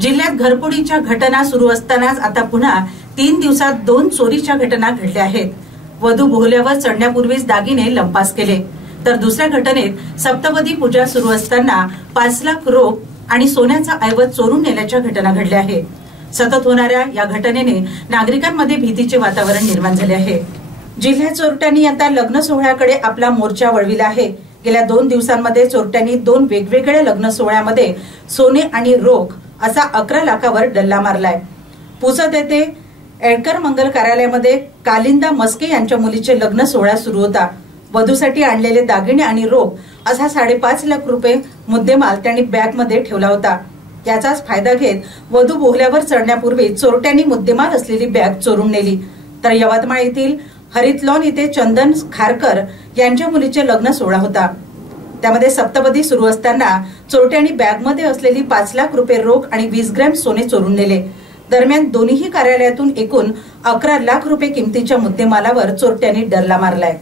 जिल्ह्यात घरफोडीच्या घटना सुरू असतानाच आता पुन्हा 3 दिवसात 2 चोरीच्या घटना घडल्या आहेत। वधू बोहल्यावर चढण्यापूर्वीच दागिने लंपास केले, तर दुसऱ्या घटनेत सप्तपदी पूजा सुरू असताना 5 लाख रोख आणि सोन्याचा ऐवज चोरून नेल्याच्या घटना घडल्या आहेत। सतत होणाऱ्या या घटनेने नागरिकांमध्ये भीतीचे वातावरण निर्माण झाले आहे। जिल्ह्यात चोरट्यांनी आता लग्न सोहळ्याकडे आपला मोर्चा वळविला आहे। गेल्या 2 दिवसांमध्ये चोरट्यांनी 2 वेगवेगळ्या लग्न सोहळ्यामध्ये सोने आणि रोख असा 11 लाखावर डल्ला मारलाय। पुसद येथे एडकर मंगल कार्यालयामध्ये कालिंदा मस्के यांच्या मुलीचे लग्न सोहळा सुरू होता। वधूसाठी आणलेले दागिने आणि रोख असा 5.5 लाख रुपये मुद्देमाल त्यांनी बॅगमध्ये ठेवला होता। याचाच फायदा घेत वधू बोहल्यावर चढण्यापूर्वी चोरट्यांनी मुद्देमाल असलेली बॅग चोरून नेली। तर यवतमाळ येथील हरितलॉन येथे चंदन खारकर यांच्या मुलीचे लग्न सोहळा होता। त्यामध्ये सप्तपदी सुरू असताना चोरट्यांनी बॅगमध्ये असलेली 5 लाख रुपये रोख आणि 20 ग्रॅम सोने चोरून नेले। दरम्यान दोन्ही कार्यालयातून एकूण 11 लाख रुपये किमतीच्या मुद्देमालावर चोरट्यांनी डल्ला मारलाय।